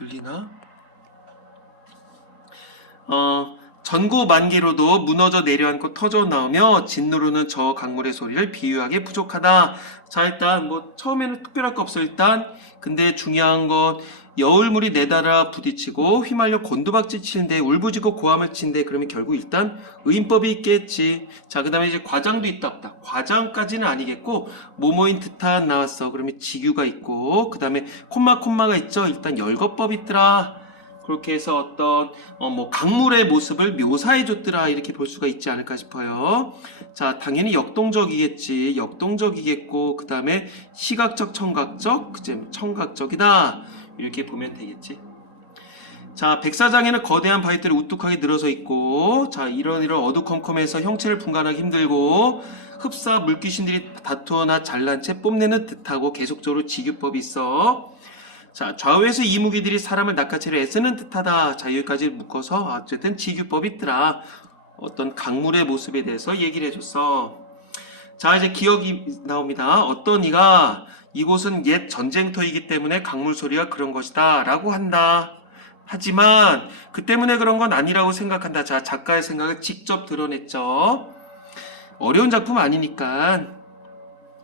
들리나? 전구 만개로도 무너져 내려앉고 터져 나오며 진노르는 저 강물의 소리를 비유하기 부족하다. 자, 일단 뭐 처음에는 특별할 거 없어. 일단 근데 중요한 건 여울물이 내달아 부딪히고 휘말려 곤두박질 치는데 울부짖고 고함을 치는데 그러면 결국 일단 의인법이 있겠지. 자, 그 다음에 이제 과장도 있다 없다. 과장까지는 아니겠고 모모인 듯한 나왔어. 그러면 지규가 있고 그 다음에 콤마가 있죠. 일단 열거법 있더라. 그렇게 해서 어떤 뭐 강물의 모습을 묘사해 줬더라 이렇게 볼 수가 있지 않을까 싶어요. 자, 당연히 역동적이겠지. 역동적이겠고 그 다음에 시각적, 청각적, 그제 청각적이다 이렇게 보면 되겠지. 자, 백사장에는 거대한 바위들이 우뚝하게 늘어서 있고, 자, 이런 어두컴컴해서 형체를 분간하기 힘들고 흡사 물귀신들이 다투어나 잘난 채 뽐내는 듯하고 계속적으로 지규법이 있어. 자, 좌우에서 이무기들이 사람을 낚아채려 애쓰는 듯하다. 자, 여기까지 묶어서 어쨌든 지규법이 있더라. 어떤 강물의 모습에 대해서 얘기를 해줬어. 자, 이제 기억이 나옵니다. 어떤 이가 이곳은 옛 전쟁터이기 때문에 강물 소리가 그런 것이다 라고 한다. 하지만 그 때문에 그런 건 아니라고 생각한다. 자, 작가의 생각을 직접 드러냈죠. 어려운 작품 아니니까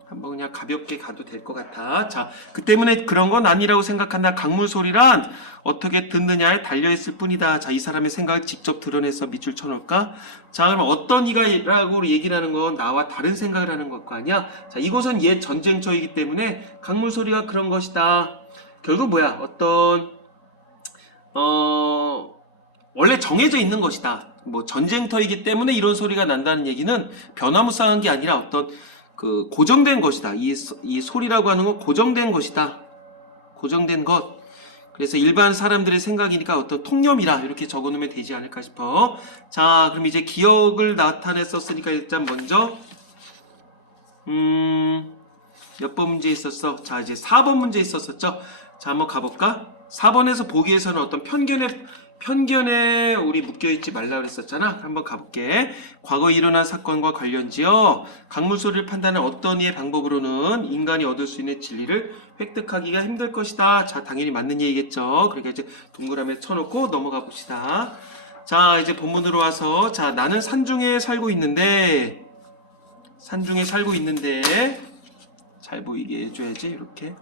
한번 그냥 가볍게 가도 될 것 같아. 자, 그 때문에 그런 건 아니라고 생각한다. 강물 소리란 어떻게 듣느냐에 달려있을 뿐이다. 자, 이 사람의 생각을 직접 드러내서 밑줄 쳐놓을까? 자, 그럼 어떤 이가라고 얘기를 하는 건 나와 다른 생각을 하는 것 아니야? 자, 이곳은 옛 전쟁터이기 때문에 강물 소리가 그런 것이다. 결국 뭐야? 어떤 원래 정해져 있는 것이다. 뭐 전쟁터이기 때문에 이런 소리가 난다는 얘기는 변화무쌍한 게 아니라 어떤 그 고정된 것이다. 이 소리라고 하는 건 고정된 것이다. 고정된 것. 그래서 일반 사람들의 생각이니까 어떤 통념이라 이렇게 적어놓으면 되지 않을까 싶어. 자, 그럼 이제 기억을 나타냈었으니까 일단 먼저 몇 번 문제 있었어? 자, 이제 4번 문제 있었었죠? 자, 한번 가볼까? 4번에서 보기에서는 어떤 편견에 우리 묶여있지 말라 그랬었잖아. 한번 가볼게. 과거 일어난 사건과 관련지어 강물 소리를 판단하는 어떤 이의 방법으로는 인간이 얻을 수 있는 진리를 획득하기가 힘들 것이다. 자, 당연히 맞는 얘기겠죠. 그러니까 이제 동그라미에 쳐놓고 넘어가 봅시다. 자, 이제 본문으로 와서 자, 나는 산중에 살고 있는데 잘 보이게 해줘야지. 이렇게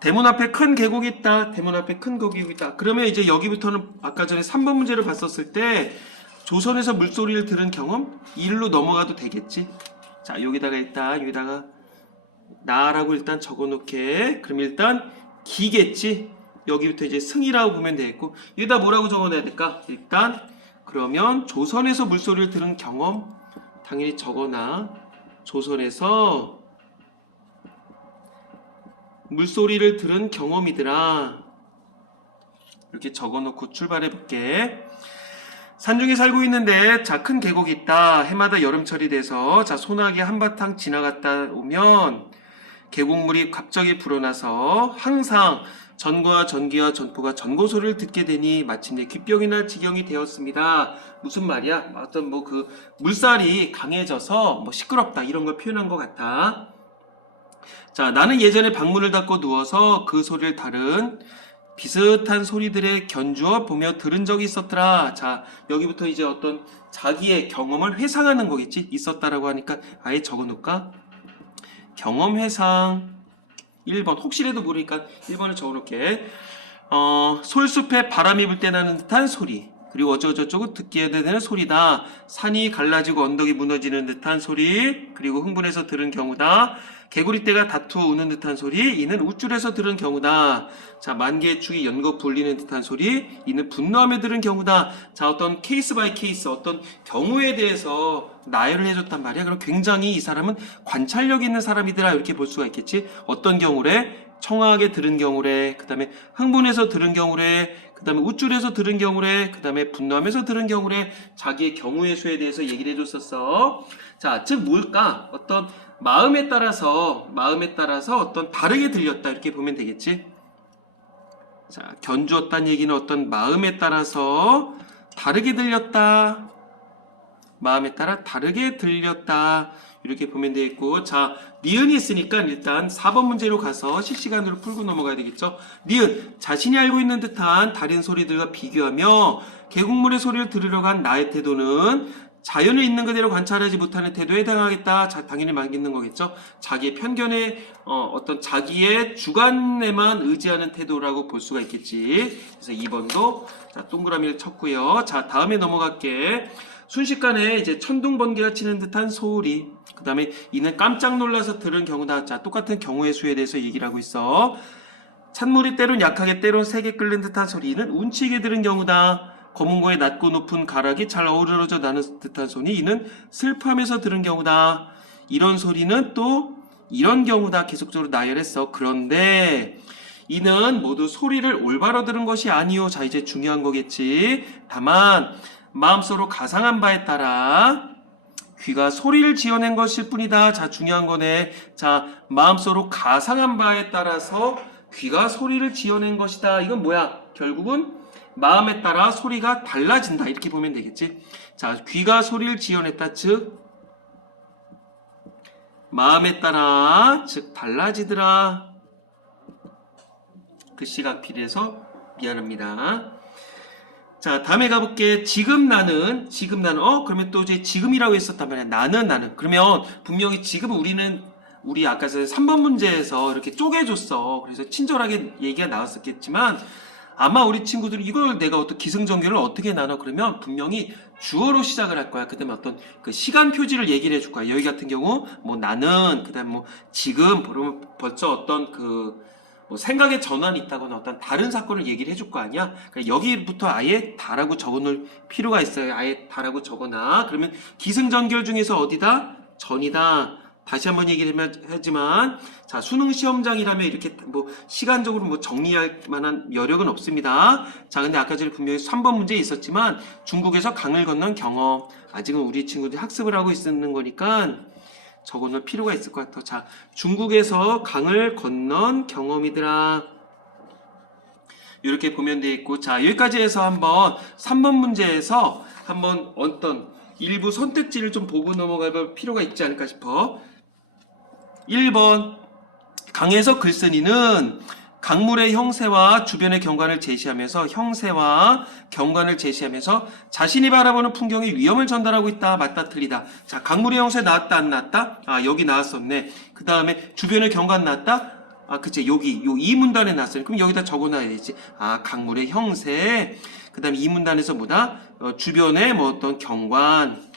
대문 앞에 큰 계곡이 있다. 대문 앞에 큰 계곡이 있다. 그러면 이제 여기부터는 아까 전에 3번 문제를 봤었을 때 조선에서 물소리를 들은 경험? 일로 넘어가도 되겠지. 자, 여기다가 나라고 일단 적어놓게. 그럼 일단 기겠지. 여기부터 이제 승이라고 보면 되겠고 여기다 뭐라고 적어놔야 될까? 일단 그러면 조선에서 물소리를 들은 경험 당연히 적어놔. 조선에서 물소리를 들은 경험이더라. 이렇게 적어놓고 출발해 볼게. 산중에 살고 있는데 자, 큰 계곡이 있다. 해마다 여름철이 돼서 자, 소나기 한바탕 지나갔다 오면 계곡물이 갑자기 불어나서 항상 전과 전기와 전포가 전고 소리를 듣게 되니 마침내 귓병이 날 지경이 되었습니다. 무슨 말이야? 어떤 뭐 그 물살이 강해져서 뭐 시끄럽다 이런 걸 표현한 것 같아. 자, 나는 예전에 방문을 닫고 누워서 그 소리를 다른 비슷한 소리들에 견주어 보며 들은 적이 있었더라. 자, 여기부터 이제 어떤 자기의 경험을 회상하는 거겠지? 있었다라고 하니까 아예 적어놓을까? 경험 회상 1번 혹시라도 모르니까 1번을 적어놓을게. 솔숲에 바람이 불 때 나는 듯한 소리, 그리고 어쩌고저쩌고 듣기에 되는 소리다. 산이 갈라지고 언덕이 무너지는 듯한 소리, 그리고 흥분해서 들은 경우다. 개구리떼가 다투어 우는 듯한 소리, 이는 우쭐해서 들은 경우다. 자, 만개의 축이 연거푸 울리는 듯한 소리, 이는 분노하며 들은 경우다. 자, 어떤 케이스 바이 케이스, 어떤 경우에 대해서 나열을 해줬단 말이야. 그럼 굉장히 이 사람은 관찰력 있는 사람이더라 이렇게 볼 수가 있겠지. 어떤 경우래? 청아하게 들은 경우래, 그 다음에 흥분해서 들은 경우래, 그 다음에 우쭐해서 들은 경우래, 그 다음에 분노하면서 들은 경우래. 자기의 경우의 수에 대해서 얘기를 해줬었어. 자, 즉 뭘까? 어떤 마음에 따라서 어떤 다르게 들렸다 이렇게 보면 되겠지. 자, 견주었다는 얘기는 어떤 마음에 따라서 다르게 들렸다. 마음에 따라 다르게 들렸다. 이렇게 보면 되겠고, 자, 니은이 있으니까 일단 4번 문제로 가서 실시간으로 풀고 넘어가야 되겠죠. 니은, 자신이 알고 있는 듯한 다른 소리들과 비교하며 계곡물의 소리를 들으러 간 나의 태도는 자연을 있는 그대로 관찰하지 못하는 태도에 해당하겠다. 자, 당연히 맞는 거겠죠. 자기의 편견에 어떤 자기의 주관에만 의지하는 태도라고 볼 수가 있겠지. 그래서 2번도 자, 동그라미를 쳤고요. 자, 다음에 넘어갈게. 순식간에 이제 천둥번개가 치는 듯한 소리. 그 다음에 이는 깜짝 놀라서 들은 경우다. 자, 똑같은 경우의 수에 대해서 얘기를 하고 있어. 찬물이 때론 약하게 때론 세게 끓는 듯한 소리는 운치게 들은 경우다. 검은 거에 낮고 높은 가락이 잘 어우러져 나는 듯한 소리, 이는 슬퍼하면서 들은 경우다. 이런 소리는 또 이런 경우다. 계속적으로 나열했어. 그런데 이는 모두 소리를 올바로 들은 것이 아니요. 자, 이제 중요한 거겠지. 다만 마음속으로 가상한 바에 따라 귀가 소리를 지어낸 것일 뿐이다. 자, 중요한 거네. 자, 마음속으로 가상한 바에 따라서 귀가 소리를 지어낸 것이다. 이건 뭐야? 결국은 마음에 따라 소리가 달라진다. 이렇게 보면 되겠지. 자, 귀가 소리를 지어냈다. 즉 마음에 따라 즉 달라지더라. 글씨가 필요해서 미안합니다. 자, 다음에 가볼게. 지금 나는 그러면 또 이제 지금이라고 했었단 말이야. 나는 그러면 분명히 지금 우리 아까 3번 문제에서 이렇게 쪼개줬어. 그래서 친절하게 얘기가 나왔었겠지만 아마 우리 친구들이 이걸 내가 어떤 기승전결을 어떻게 나눠 그러면 분명히 주어로 시작을 할 거야. 그 다음에 어떤 그 시간 표지를 얘기를 해줄 거야. 여기 같은 경우 뭐 나는, 그 다음에 뭐 지금 그러면 벌써 어떤 뭐 생각의 전환이 있다거나 어떤 다른 사건을 얘기를 해줄 거 아니야. 그러니까 여기부터 아예 다라고 적어놓을 필요가 있어요. 아예 다라고 적어놔. 그러면 기승전결 중에서 어디다? 전이다. 다시 한번 얘기를 하지만, 자, 수능 시험장이라면 이렇게 뭐 시간적으로 뭐 정리할 만한 여력은 없습니다. 자, 근데 아까 전에 분명히 3번 문제에 있었지만 중국에서 강을 건넌 경험. 아직은 우리 친구들이 학습을 하고 있는 거니까 적어놓을 필요가 있을 것 같아. 자, 중국에서 강을 건넌 경험이더라. 이렇게 보면 되겠고, 자, 여기까지 해서 한번 3번 문제에서 한번 어떤 일부 선택지를 좀 보고 넘어갈 필요가 있지 않을까 싶어. 1번, 강에서 글쓴이는 강물의 형세와 주변의 경관을 제시하면서 자신이 바라보는 풍경의 위험을 전달하고 있다. 맞다, 틀리다. 자, 강물의 형세 나왔다, 안 나왔다? 아, 여기 나왔었네. 그 다음에 주변의 경관 나왔다? 아, 그치. 여기, 이 문단에 나왔어요. 그럼 여기다 적어놔야 되지. 아, 강물의 형세. 그 다음에 이 문단에서 뭐다? 주변의 뭐 어떤 경관.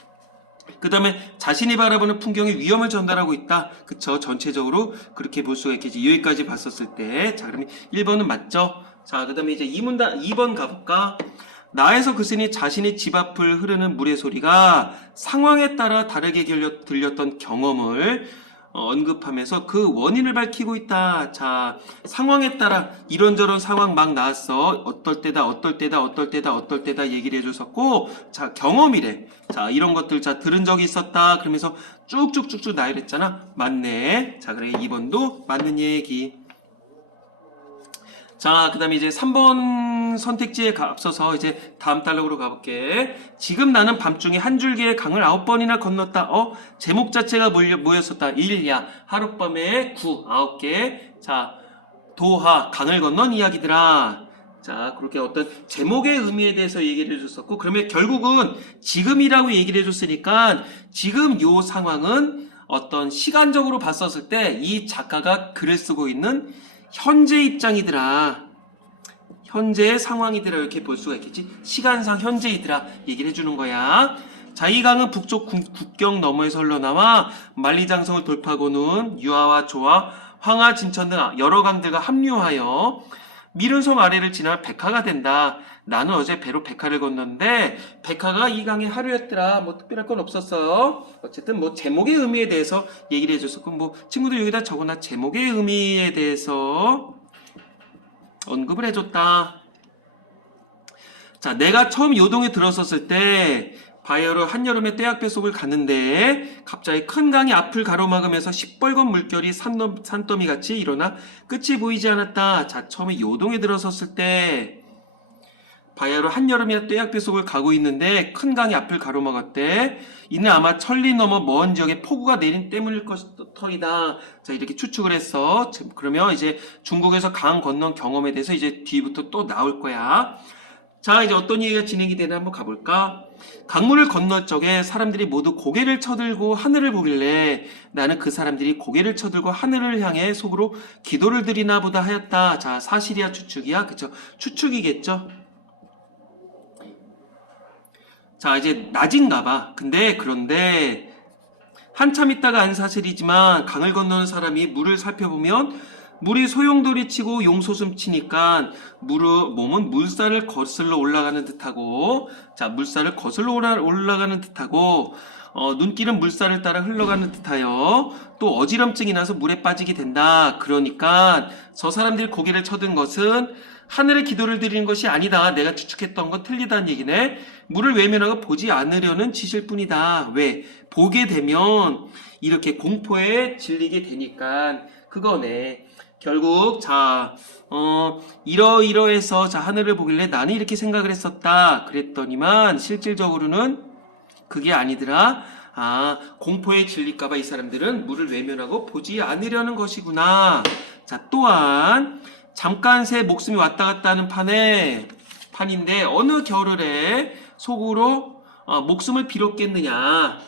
그 다음에 자신이 바라보는 풍경의 위험을 전달하고 있다. 그쵸. 전체적으로 그렇게 볼 수가 있겠지. 여기까지 봤었을 때. 자, 그러면 1번은 맞죠? 자, 그 다음에 이제 2번 가볼까? 나에서 글쓴이 자신의 집 앞을 흐르는 물의 소리가 상황에 따라 다르게 들렸던 경험을 언급하면서 그 원인을 밝히고 있다. 자, 상황에 따라 이런저런 상황 막 나왔어. 어떨 때다 얘기를 해줬었고, 자, 경험이래. 자, 이런 것들 자 들은 적이 있었다. 그러면서 쭉쭉쭉쭉 나열했잖아. 맞네. 자, 그래 2번도 맞는 얘기. 자, 그 다음에 이제 3번 선택지에 앞서서 이제 다음 달락으로 가볼게. 지금 나는 밤중에 한 줄기의 강을 9번이나 건넜다. 제목 자체가 뭐였었다? 1야. 하룻밤에 9, 9개. 자, 도하, 강을 건넌 이야기들아. 자, 그렇게 어떤 제목의 의미에 대해서 얘기를 해줬었고, 그러면 결국은 지금이라고 얘기를 해줬으니까 지금 요 상황은 어떤 시간적으로 봤었을 때 이 작가가 글을 쓰고 있는 현재 입장이더라. 현재의 상황이더라. 이렇게 볼 수가 있겠지. 시간상 현재이더라. 얘기를 해주는 거야. 자, 이 강은 북쪽 국경 너머에서 흘러나와 만리장성을 돌파하고는 유하와 조하, 황하, 진천 등 여러 강들과 합류하여 미른성 아래를 지나 백하가 된다. 나는 어제 배로 백하를 건넜는데 백하가 이 강의 하루였더라. 뭐 특별할 건 없었어. 어쨌든 뭐 제목의 의미에 대해서 얘기를 해줬었고, 뭐 친구들 여기다 적어놔. 제목의 의미에 대해서 언급을 해줬다. 자, 내가 처음 요동에 들었었을 때 바야흐로 한여름에 떼약볕 속을 갔는데 갑자기 큰 강이 앞을 가로막으면서 시뻘건 물결이 산더미같이 일어나 끝이 보이지 않았다. 자, 처음에 요동에 들어섰을 때 바야흐로 한여름이나 떼약볕 속을 가고 있는데 큰 강이 앞을 가로막았대. 이는 아마 천리 넘어 먼 지역에 폭우가 내린 때문일 터이다. 자, 이렇게 추측을 했어. 그러면 이제 중국에서 강 건넌 경험에 대해서 이제 뒤부터 또 나올 거야. 자, 이제 어떤 얘기가 진행이 되나 한번 가볼까? 강물을 건널 적에 사람들이 모두 고개를 쳐들고 하늘을 보길래 나는 그 사람들이 고개를 쳐들고 하늘을 향해 속으로 기도를 드리나 보다 하였다. 자, 사실이야 추측이야? 그쵸? 추측이겠죠? 자, 이제 낮인가 봐. 그런데 한참 있다가 안 사실이지만 강을 건너는 사람이 물을 살펴보면 물이 소용돌이 치고 용솟음 치니까 몸은 물살을 거슬러 올라가는 듯하고, 자, 물살을 거슬러 올라가는 듯하고, 눈길은 물살을 따라 흘러가는 듯하여 또 어지럼증이 나서 물에 빠지게 된다. 그러니까 저 사람들이 고개를 쳐든 것은 하늘에 기도를 드리는 것이 아니다. 내가 추측했던 건 틀리다는 얘기네. 물을 외면하고 보지 않으려는 짓일 뿐이다. 왜? 보게 되면 이렇게 공포에 질리게 되니까 그거네. 결국 자 이러이러해서 자 하늘을 보길래 나는 이렇게 생각을 했었다. 그랬더니만 실질적으로는 그게 아니더라. 아, 공포에 질릴까봐 이 사람들은 물을 외면하고 보지 않으려는 것이구나. 자, 또한 잠깐 새 목숨이 왔다 갔다 하는 판인데 어느 겨울에 속으로 목숨을 빌었겠느냐.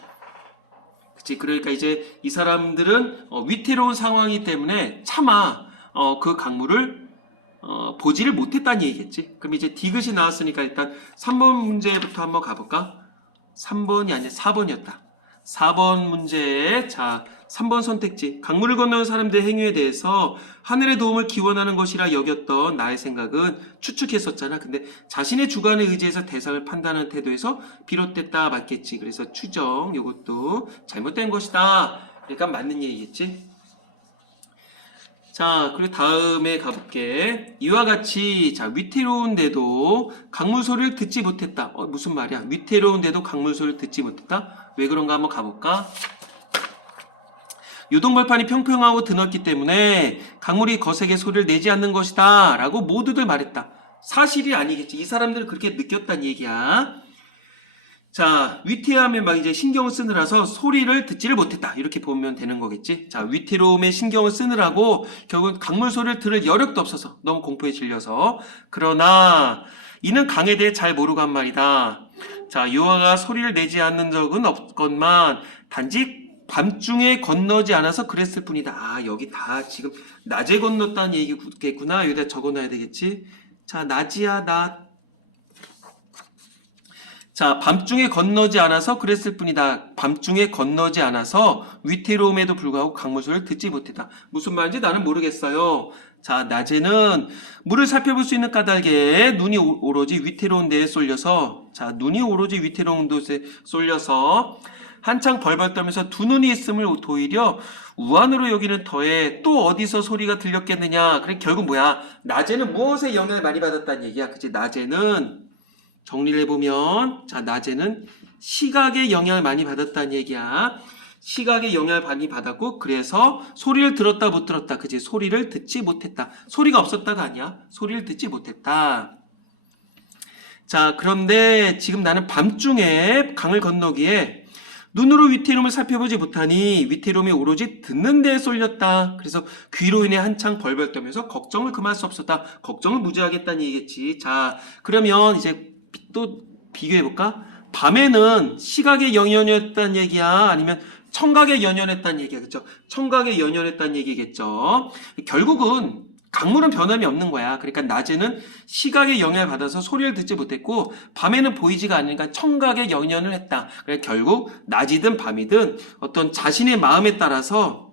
그치? 그러니까 이제 이 사람들은 위태로운 상황이기 때문에 차마 그 강물을 보지를 못했다는 얘기겠지. 그럼 이제 디귿이 나왔으니까 일단 3번 문제부터 한번 가볼까? 3번이 아니라 4번이었다. 4번 문제에 자 3번 선택지 강물을 건너는 사람들의 행위에 대해서 하늘의 도움을 기원하는 것이라 여겼던 나의 생각은 추측했었잖아. 근데 자신의 주관에 의지해서 대상을 판단하는 태도에서 비롯됐다 맞겠지. 그래서 추정 이것도 잘못된 것이다. 그러니까 맞는 얘기겠지. 자, 그리고 다음에 가볼게. 이와 같이 자 위태로운데도 강물 소리를 듣지 못했다. 무슨 말이야? 위태로운데도 강물 소리를 듣지 못했다? 왜 그런가 한번 가볼까? 유동벌판이 평평하고 드넓기 때문에 강물이 거세게 소리를 내지 않는 것이다 라고 모두들 말했다. 사실이 아니겠지. 이 사람들은 그렇게 느꼈단 얘기야. 자, 위태함에 막 이제 신경을 쓰느라서 소리를 듣지를 못했다. 이렇게 보면 되는 거겠지. 자, 위태로움에 신경을 쓰느라고 결국 강물 소리를 들을 여력도 없어서 너무 공포에 질려서. 그러나 이는 강에 대해 잘 모르고 한 말이다. 자, 여호와가 소리를 내지 않는 적은 없건만 단지 밤중에 건너지 않아서 그랬을 뿐이다. 아, 여기 다 지금 낮에 건넜다는 얘기겠구나. 여기다 적어놔야 되겠지. 자, 낮이야, 낮. 자, 밤중에 건너지 않아서 그랬을 뿐이다. 밤중에 건너지 않아서 위태로움에도 불구하고 강물 소리를 듣지 못했다. 무슨 말인지 나는 모르겠어요. 자, 낮에는 물을 살펴볼 수 있는 까닭에 눈이 오로지 위태로운 데에 쏠려서 자, 눈이 오로지 위태로운 데에 쏠려서 한창 벌벌 떨면서 두 눈이 있음을 도리어 우환으로 여기는 터에 또 어디서 소리가 들렸겠느냐. 그래 결국 뭐야? 낮에는 무엇에 영향을 많이 받았다는 얘기야. 그치? 낮에는 정리를 해보면 자 낮에는 시각에 영향을 많이 받았다는 얘기야. 시각에 영향을 많이 받았고 그래서 소리를 들었다 못 들었다. 그치? 소리를 듣지 못했다. 소리가 없었다가 아니야. 소리를 듣지 못했다. 자 그런데 지금 나는 밤중에 강을 건너기에 눈으로 위태로움을 살펴보지 못하니 위태로움이 오로지 듣는 데에 쏠렸다. 그래서 귀로 인해 한창 벌벌 떨면서 걱정을 금할 수 없었다. 걱정을 무지하겠다는 얘기겠지. 자, 그러면 이제 또 비교해볼까? 밤에는 시각에 연연했다는 얘기야? 아니면 청각에 연연했다는 얘기야? 그쵸? 청각에 연연했다는 얘기겠죠? 결국은 강물은 변함이 없는 거야. 그러니까 낮에는 시각에 영향을 받아서 소리를 듣지 못했고 밤에는 보이지가 않으니까 청각에 연연을 했다. 그러니까 결국 낮이든 밤이든 어떤 자신의 마음에 따라서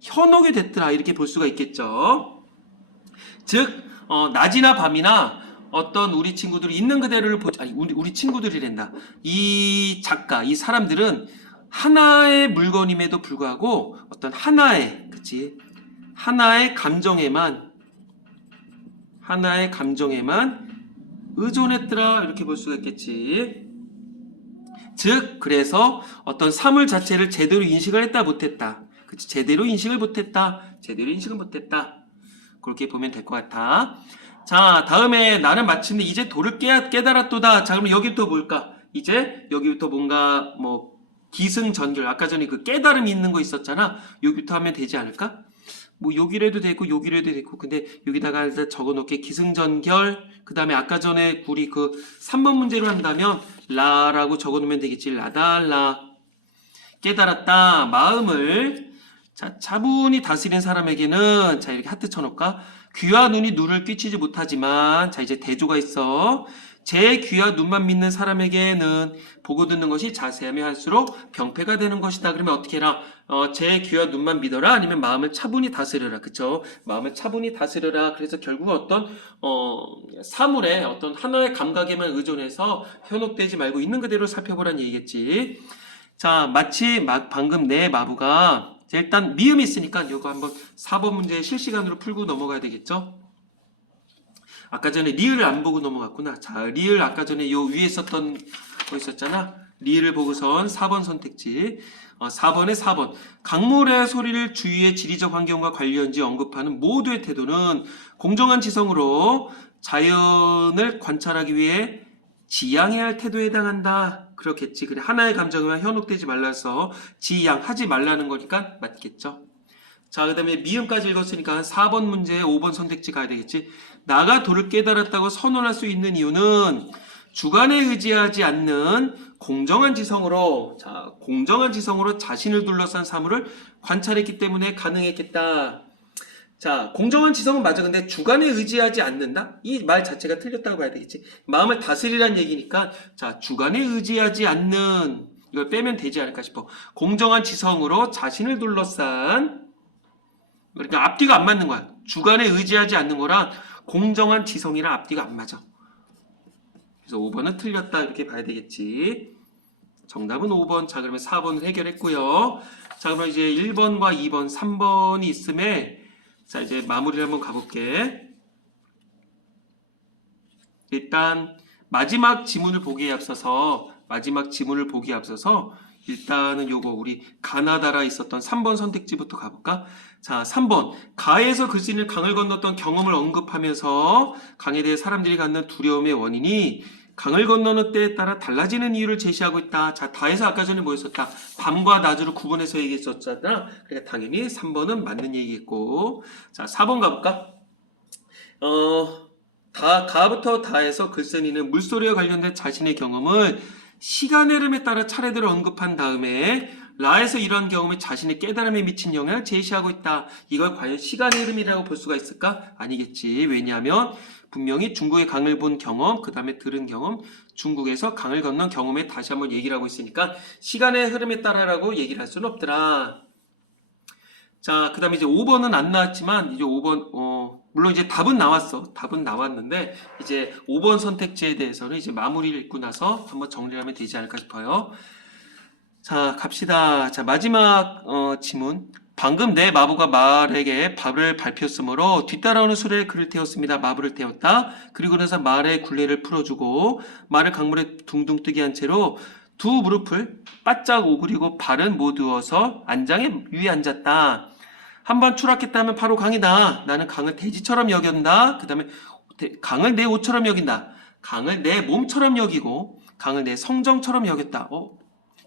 현혹이 됐더라. 이렇게 볼 수가 있겠죠. 즉 낮이나 밤이나 어떤 우리 친구들이 있는 그대로를 아니 우리 친구들이란다. 이 작가, 이 사람들은 하나의 물건임에도 불구하고 어떤 하나의 그치? 하나의 감정에만 의존했더라 이렇게 볼 수가 있겠지. 즉 그래서 어떤 사물 자체를 제대로 인식을 했다 못했다. 제대로 인식을 못했다. 그렇게 보면 될 것 같아. 자, 다음에 나는 마침내 이제 도를 깨달았도다. 자, 그럼 여기부터 뭘까? 이제 여기부터 뭔가 뭐 기승전결. 아까 전에 그 깨달음이 있는 거 있었잖아. 여기부터 하면 되지 않을까? 뭐 여기로 해도 되고 여기로 해도 되고 근데 여기다가 일단 적어놓게 기승전결 그 다음에 아까 전에 우리 그 3번 문제로 한다면 라라고 적어놓으면 되겠지. 라달라 깨달았다 마음을 자 차분히 다스리는 사람에게는 자 이렇게 하트 쳐놓을까 귀와 눈이 눈을 끼치지 못하지만 자 이제 대조가 있어 제 귀와 눈만 믿는 사람에게는 보고 듣는 것이 자세하면 할수록 병폐가 되는 것이다. 그러면 어떻게 해라? 제 귀와 눈만 믿어라. 아니면 마음을 차분히 다스려라. 그쵸? 마음을 차분히 다스려라. 그래서 결국 어떤 사물의 어떤 하나의 감각에만 의존해서 현혹되지 말고 있는 그대로 살펴보란 얘기겠지. 자, 마치 방금 내 마부가 일단 미음이 있으니까 이거 한번 4번 문제 실시간으로 풀고 넘어가야 되겠죠? 아까 전에 리을을 안 보고 넘어갔구나. 자, 리을 아까 전에 요 위에 썼던 거 있었잖아. 리을을 보고선 4번 선택지. 4번에 4번. 강물의 소리를 주위의 지리적 환경과 관련지 언급하는 모두의 태도는 공정한 지성으로 자연을 관찰하기 위해 지양해야 할 태도에 해당한다. 그렇겠지. 그래 하나의 감정에만 현혹되지 말라서 지양하지 말라는 거니까 맞겠죠. 자, 그 다음에 미음까지 읽었으니까 4번 문제 5번 선택지 가야 되겠지. 나가 도를 깨달았다고 선언할 수 있는 이유는 주관에 의지하지 않는 공정한 지성으로 자 공정한 지성으로 자신을 둘러싼 사물을 관찰했기 때문에 가능했겠다. 자 공정한 지성은 맞아. 근데 주관에 의지하지 않는다? 이 말 자체가 틀렸다고 봐야 되겠지. 마음을 다스리란 얘기니까 자 주관에 의지하지 않는 이걸 빼면 되지 않을까 싶어. 공정한 지성으로 자신을 둘러싼 그러니까 앞뒤가 안 맞는 거야. 주관에 의지하지 않는 거랑 공정한 지성이랑 앞뒤가 안 맞아. 그래서 5번은 틀렸다 이렇게 봐야 되겠지. 정답은 5번. 자 그러면 4번을 해결했고요. 자 그러면 이제 1번과 2번, 3번이 있음에 자 이제 마무리를 한번 가볼게. 일단 마지막 지문을 보기에 앞서서 일단은 요거 우리 가나다라 있었던 3번 선택지부터 가볼까? 자 3번 가에서 글쓴이는 강을 건넜던 경험을 언급하면서 강에 대해 사람들이 갖는 두려움의 원인이 강을 건너는 때에 따라 달라지는 이유를 제시하고 있다. 자 다에서 아까 전에 뭐였었다? 밤과 낮으로 구분해서 얘기했었잖아. 그러니까 당연히 3번은 맞는 얘기겠고 자 4번 가볼까? 가부터 다에서 글쓴이는 물소리와 관련된 자신의 경험을 시간의 흐름에 따라 차례대로 언급한 다음에 라에서 이러한 경험이 자신의 깨달음에 미친 영향을 제시하고 있다. 이걸 과연 시간의 흐름이라고 볼 수가 있을까? 아니겠지. 왜냐하면 분명히 중국의 강을 본 경험, 그 다음에 들은 경험, 중국에서 강을 건넌 경험에 다시 한번 얘기를 하고 있으니까 시간의 흐름에 따라라고 얘기를 할 수는 없더라. 자, 그 다음에 이제 5번은 안 나왔지만 이제 5번 물론 이제 답은 나왔어. 답은 나왔는데 이제 5번 선택지에 대해서는 이제 마무리를 읽고 나서 한번 정리를 하면 되지 않을까 싶어요. 자, 갑시다. 자, 마지막 지문. 방금 내 마부가 말에게 밥을 밟혔으므로 뒤따라오는 수레에 그를 태웠습니다. 마부를 태웠다. 그리고 나서 말의 굴레를 풀어주고 말을 강물에 둥둥 뜨게 한 채로 두 무릎을 바짝 오그리고 발은 모두어서 안장에 위에 앉았다. 한번 추락했다면 바로 강이다. 나는 강을 대지처럼 여긴다. 그 다음에 강을 내 옷처럼 여긴다. 강을 내 몸처럼 여기고 강을 내 성정처럼 여겼다.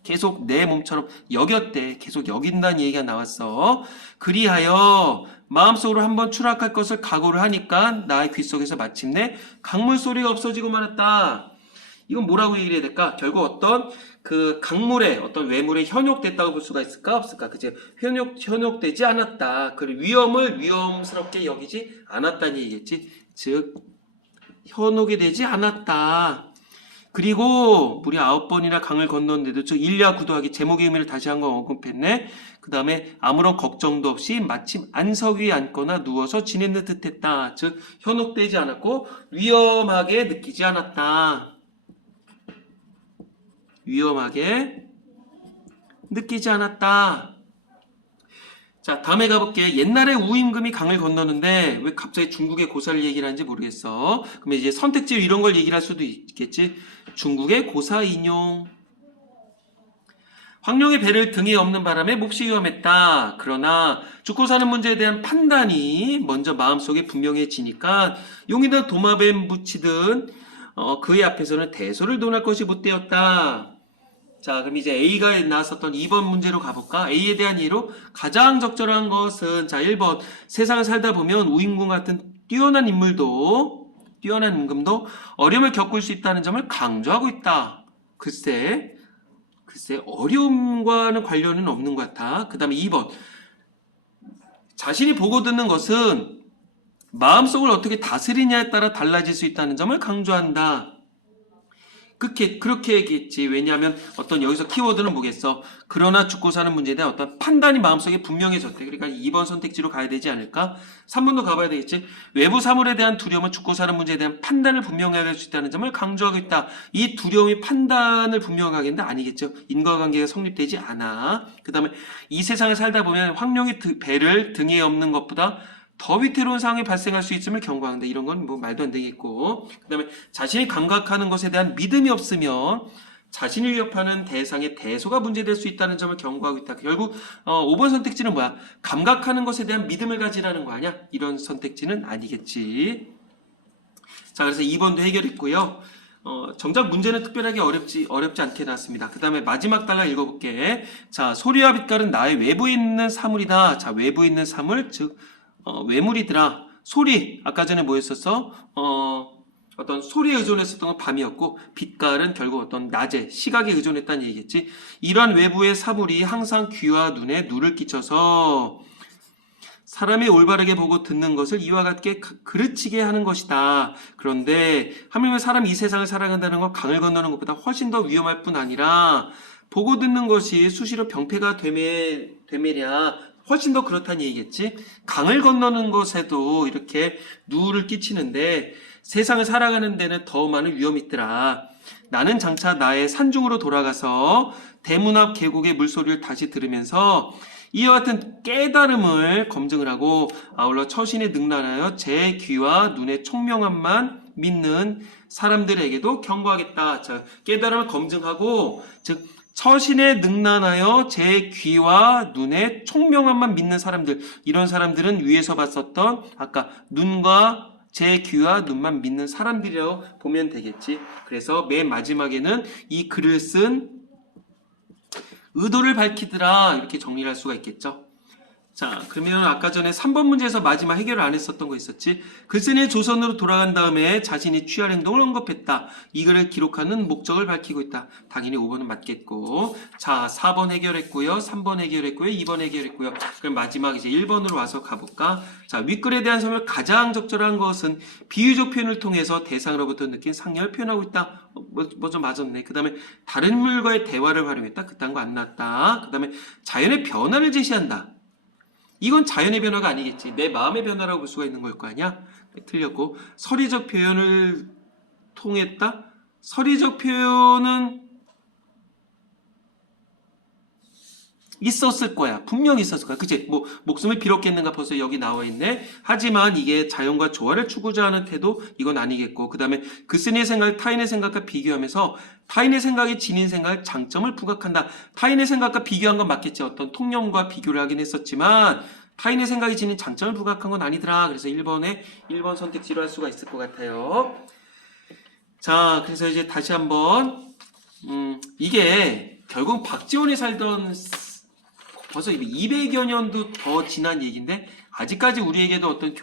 계속 내 몸처럼 여겼대. 계속 여긴다는 얘기가 나왔어. 그리하여 마음속으로 한번 추락할 것을 각오를 하니까 나의 귓속에서 마침내 강물 소리가 없어지고 말았다. 이건 뭐라고 얘기를 해야 될까? 결국 어떤 그 강물에 어떤 외물에 현혹됐다고 볼 수가 있을까? 없을까? 그치? 현혹되지 않았다. 그리고 위험을 위험스럽게 여기지 않았다는 얘기겠지. 즉 현혹이 되지 않았다. 그리고 무려 9번이나 강을 건넜는데도 즉 일야 구도하기 제목의 의미를 다시 한번 언급했네. 그 다음에 아무런 걱정도 없이 마침 안석 위에 앉거나 누워서 지내는 듯했다. 즉 현혹되지 않았고 위험하게 느끼지 않았다. 위험하게 느끼지 않았다. 자, 다음에 가볼게. 옛날에 우임금이 강을 건너는데 왜 갑자기 중국의 고사를 얘기를 하는지 모르겠어. 그러면 이제 선택지 이런 걸 얘기를 할 수도 있겠지. 중국의 고사 인용. 황룡의 배를 등에 업는 바람에 몹시 위험했다. 그러나 죽고 사는 문제에 대한 판단이 먼저 마음속에 분명해지니까 용이든 도마뱀 붙이든 그의 앞에서는 대소를 논할 것이 못되었다. 자, 그럼 이제 A가 나왔었던 2번 문제로 가볼까? A에 대한 이해로 가장 적절한 것은, 자, 1번. 세상을 살다 보면 우인군 같은 뛰어난 임금도 어려움을 겪을 수 있다는 점을 강조하고 있다. 글쎄, 어려움과는 관련은 없는 것 같아. 그 다음에 2번. 자신이 보고 듣는 것은 마음속을 어떻게 다스리냐에 따라 달라질 수 있다는 점을 강조한다. 그렇게 얘기했지. 왜냐하면 여기서 키워드는 뭐겠어? 그러나 죽고 사는 문제에 대한 어떤 판단이 마음속에 분명해졌대. 그러니까 2번 선택지로 가야 되지 않을까? 3번도 가봐야 되겠지. 외부 사물에 대한 두려움은 죽고 사는 문제에 대한 판단을 분명하게 할 수 있다는 점을 강조하고 있다. 이 두려움이 판단을 분명하게 한다? 아니겠죠. 인과관계가 성립되지 않아. 그 다음에 이 세상을 살다 보면 황룡의 배를 등에 업는 것보다 더 위태로운 상황이 발생할 수 있음을 경고한다. 이런 건 뭐 말도 안 되겠고. 그 다음에 자신이 감각하는 것에 대한 믿음이 없으면 자신을 위협하는 대상의 대소가 문제될 수 있다는 점을 경고하고 있다. 결국 5번 선택지는 뭐야? 감각하는 것에 대한 믿음을 가지라는 거 아니야? 이런 선택지는 아니겠지. 자, 그래서 2번도 해결했고요. 정작 문제는 특별하게 어렵지 않게 나왔습니다. 그 다음에 마지막 단락 읽어볼게. 자, 소리와 빛깔은 나의 외부에 있는 사물이다. 자, 외부에 있는 사물, 즉 외물이더라. 소리, 아까 전에 뭐 했었어? 어떤 소리에 의존했었던 건 밤이었고, 빛깔은 결국 어떤 낮에, 시각에 의존했다는 얘기겠지. 이러한 외부의 사물이 항상 귀와 눈에 누를 끼쳐서 사람이 올바르게 보고 듣는 것을 이와 같게 그르치게 하는 것이다. 그런데 하물며 사람이 이 세상을 살아간다는 건 강을 건너는 것보다 훨씬 더 위험할 뿐 아니라 보고 듣는 것이 수시로 병폐가 되매랴 훨씬 더 그렇다는 얘기겠지. 강을 건너는 것에도 이렇게 누를 끼치는데 세상을 살아가는 데는 더 많은 위험이 있더라. 나는 장차 나의 산중으로 돌아가서 대문 앞 계곡의 물소리를 다시 들으면서 이와 같은 깨달음을 검증을 하고 아울러 처신에 능란하여 제 귀와 눈의 총명함만 믿는 사람들에게도 경고하겠다. 자, 깨달음을 검증하고 즉 처신에 능란하여 제 귀와 눈의 총명함만 믿는 사람들, 이런 사람들은 위에서 봤었던 아까 눈과 제 귀와 눈만 믿는 사람들이라고 보면 되겠지. 그래서 맨 마지막에는 이 글을 쓴 의도를 밝히더라, 이렇게 정리를 할 수가 있겠죠. 자, 그러면 아까 전에 3번 문제에서 마지막 해결을 안 했었던 거 있었지. 글쓴이의 조선으로 돌아간 다음에 자신이 취할 행동을 언급했다. 이 글을 기록하는 목적을 밝히고 있다. 당연히 5번은 맞겠고. 자, 4번 해결했고요. 3번 해결했고요. 2번 해결했고요. 그럼 마지막 이제 1번으로 와서 가볼까? 자, 윗글에 대한 설명을 가장 적절한 것은 비유적 표현을 통해서 대상으로부터 느낀 상념을 표현하고 있다. 뭐 좀 맞았네. 그 다음에 다른 인물과의 대화를 활용했다. 그딴 거 안 나왔다. 그 다음에 자연의 변화를 제시한다. 이건 자연의 변화가 아니겠지. 내 마음의 변화라고 볼 수가 있는 걸 거 아니야? 틀렸고, 서리적 표현을 통했다? 서리적 표현은 있었을 거야. 분명히 있었을 거야. 그치? 뭐 목숨을 빌었겠는가 벌써 여기 나와 있네. 하지만 이게 자연과 조화를 추구자 하는 태도, 이건 아니겠고, 그 다음에 글쓴이의 생각을 타인의 생각과 비교하면서 타인의 생각이 지닌 생각을 장점을 부각한다. 타인의 생각과 비교한 건 맞겠지. 어떤 통념과 비교를 하긴 했었지만 타인의 생각이 지닌 장점을 부각한 건 아니더라. 그래서 1번 선택지로 할 수가 있을 것 같아요. 자, 그래서 이제 다시 한번 이게 결국 박지원이 살던 벌써 200여 년도 더 지난 얘기인데 아직까지 우리에게도 어떤